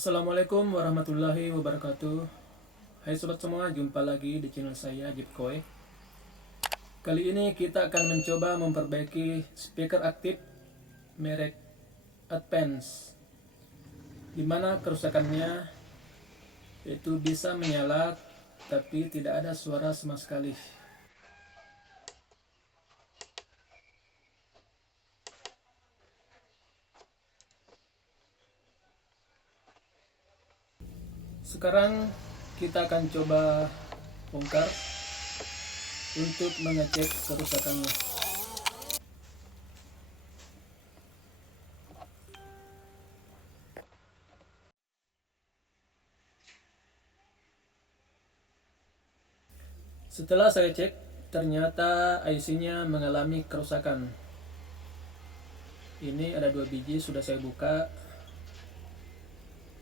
Assalamualaikum warahmatullahi wabarakatuh. Hai sobat semua, jumpa lagi di channel saya Jipkoy. Kali ini kita akan mencoba memperbaiki speaker aktif merek Advance, di mana kerusakannya itu bisa menyala tapi tidak ada suara sama sekali. Sekarang kita akan coba bongkar untuk mengecek kerusakannya. Setelah saya cek, ternyata IC-nya mengalami kerusakan. Ini ada 2 biji, sudah saya buka.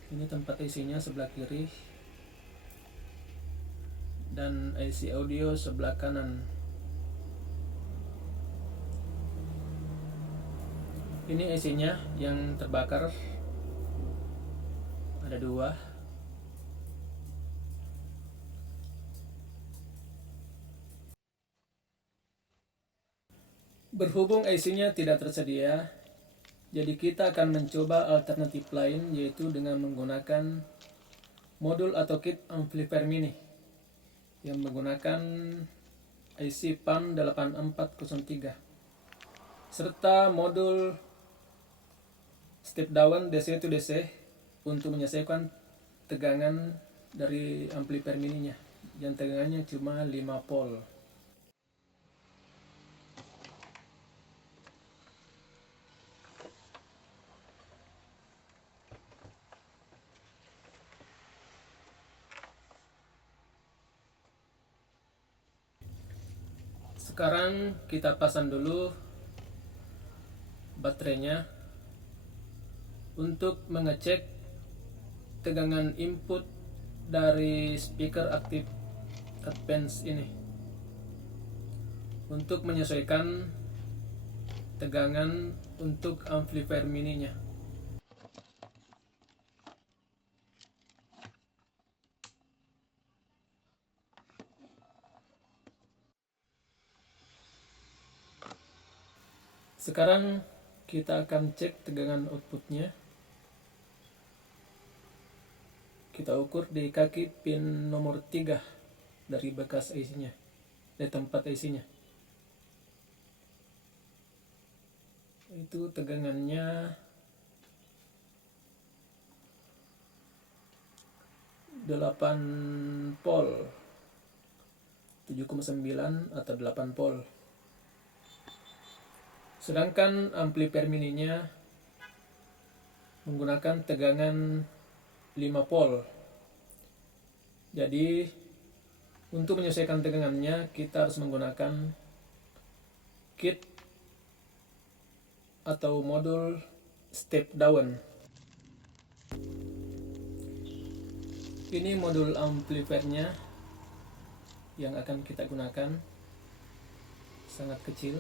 Ini tempat IC-nya sebelah kiri dan IC audio sebelah kanan. Ini IC-nya yang terbakar, ada 2. Berhubung IC-nya tidak tersedia, jadi kita akan mencoba alternatif lain, yaitu dengan menggunakan modul atau kit amplifier mini yang menggunakan IC PAM 8403 serta modul step down DC to DC untuk menyelesaikan tegangan dari amplifier mininya yang tegangannya cuma 5 volt. Sekarang kita pasang dulu baterainya untuk mengecek tegangan input dari speaker aktif Advance ini untuk menyesuaikan tegangan untuk amplifier mininya. Sekarang kita akan cek tegangan outputnya. Kita ukur di kaki pin nomor 3 dari bekas IC-nya, dari tempat IC-nya. Itu tegangannya 8 volt, 7,9 atau 8 volt. Sedangkan amplifier mininya menggunakan tegangan 5 volt. Jadi untuk menyesuaikan tegangannya kita harus menggunakan kit atau modul step down. Ini modul amplifiernya yang akan kita gunakan, sangat kecil.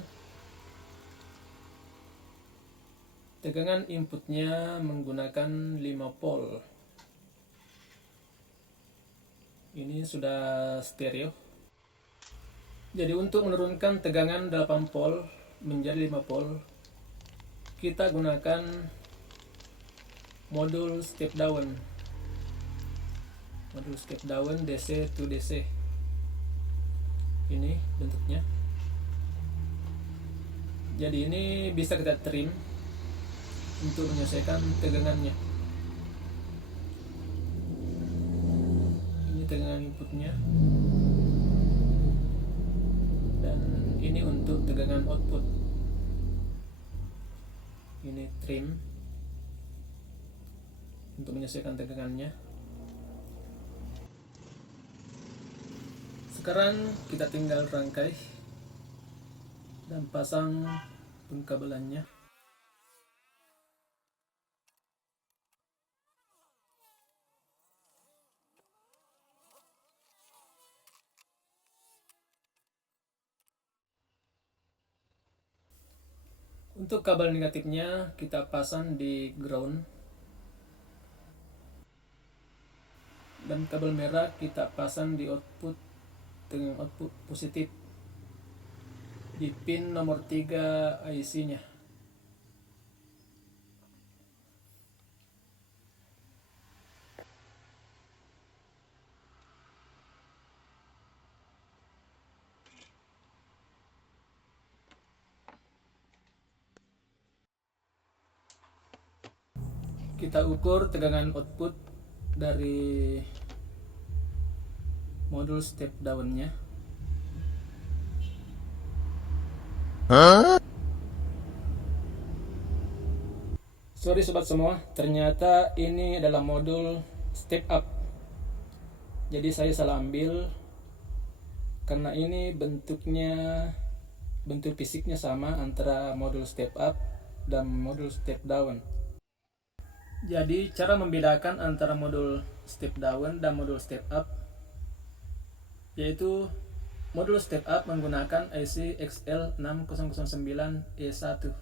Tegangan inputnya menggunakan 5 volt. Ini sudah stereo. Jadi untuk menurunkan tegangan 8 volt menjadi 5 volt, kita gunakan modul step down. Modul step down DC to DC. Ini bentuknya. Jadi ini bisa kita trim untuk menyelesaikan tegangannya. Ini tegangan inputnya, dan ini untuk tegangan output. Ini trim untuk menyesuaikan tegangannya. Sekarang kita tinggal rangkai dan pasang pengkabelannya. Untuk kabel negatifnya kita pasang di ground. dan kabel merah kita pasang di output dengan output positif di pin nomor 3 IC-nya. Kita ukur tegangan output dari modul step down-nya. Sorry sobat semua, ternyata ini adalah modul step up. Jadi saya salah ambil karena ini bentuk fisiknya sama antara modul step up dan modul step down. Jadi cara membedakan antara modul step down dan modul step up yaitu modul step up menggunakan IC XL6009E1,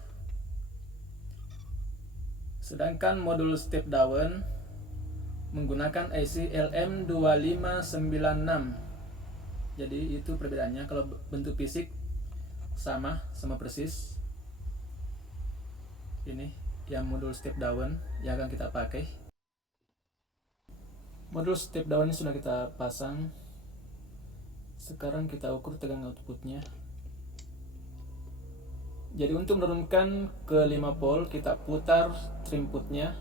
sedangkan modul step down menggunakan IC LM2596. Jadi itu perbedaannya. Kalau bentuk fisik sama persis. Ini yang modul step down yang akan kita pakai. Modul step down ini sudah kita pasang. Sekarang kita ukur tegangan outputnya. Jadi untuk menurunkan ke 5 volt, kita putar trinputnya,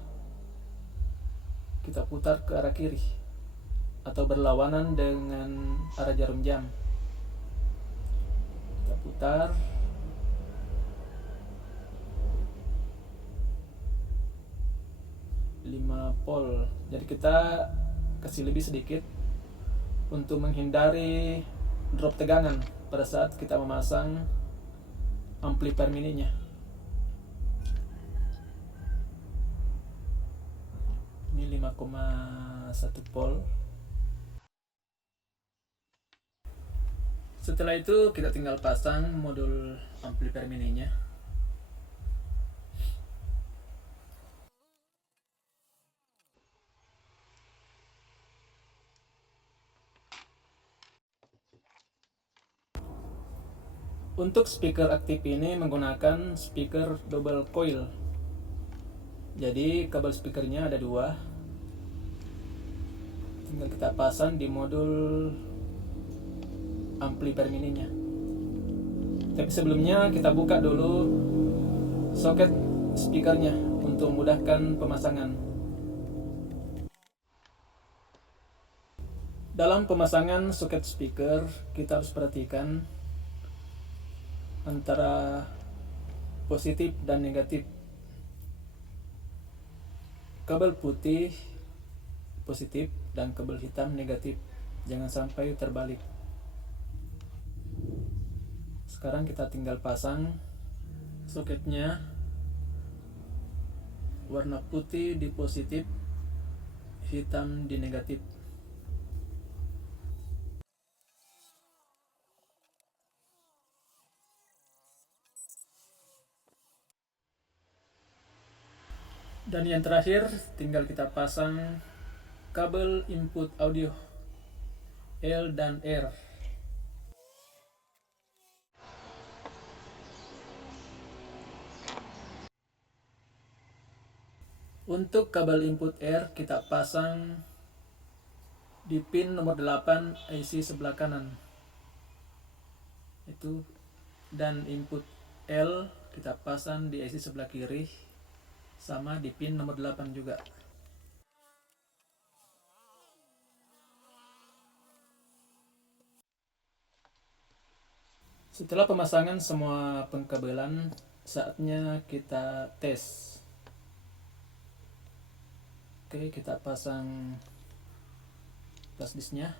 kita putar ke arah kiri atau berlawanan dengan arah jarum jam. Kita putar. Volt. Jadi kita kasih lebih sedikit untuk menghindari drop tegangan pada saat kita memasang amplifier mininya. Ini 5,1 volt. Setelah itu kita tinggal pasang modul amplifier mininya. Untuk speaker aktif ini menggunakan speaker double coil. Jadi kabel speakernya ada 2. Tinggal kita pasang di modul amplifier mininya. Tapi sebelumnya kita buka dulu soket speakernya untuk memudahkan pemasangan. Dalam pemasangan soket speaker kita harus perhatikan antara positif dan negatif. Kabel putih positif dan kabel hitam negatif. Jangan sampai terbalik. Sekarang kita tinggal pasang soketnya. Warna putih di positif, hitam di negatif. Dan yang terakhir tinggal kita pasang kabel input audio L dan R. Untuk kabel input R kita pasang di pin nomor 8 IC sebelah kanan. Itu, dan input L kita pasang di IC sebelah kiri sama di pin nomor 8 juga. Setelah pemasangan semua pengkabelan, saatnya kita tes. Oke, kita pasang flash disknya.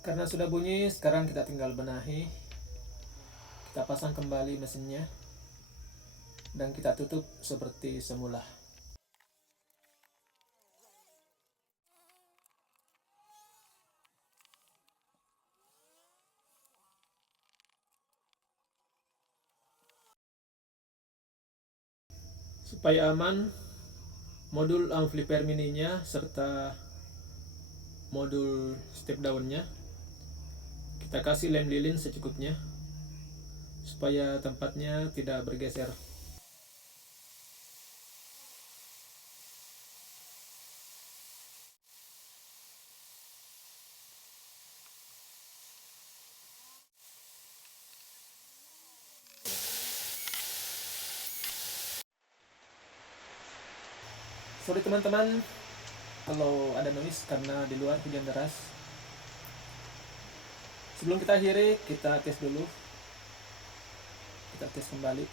Karena sudah bunyi, sekarang kita tinggal benahi. Kita pasang kembali mesinnya dan kita tutup seperti semula. Supaya aman, modul amplifier mininya serta modul step downnya kita kasih lem lilin secukupnya supaya tempatnya tidak bergeser. Sorry teman-teman kalau ada noise karena di luar hujan deras. Sebelum kita akhiri, kita tes dulu. Kita tes kembali.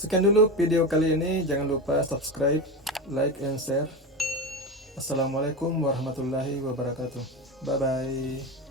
Sekian dulu video kali ini, jangan lupa subscribe, like, and share. Assalamualaikum warahmatullahi wabarakatuh. Bye bye.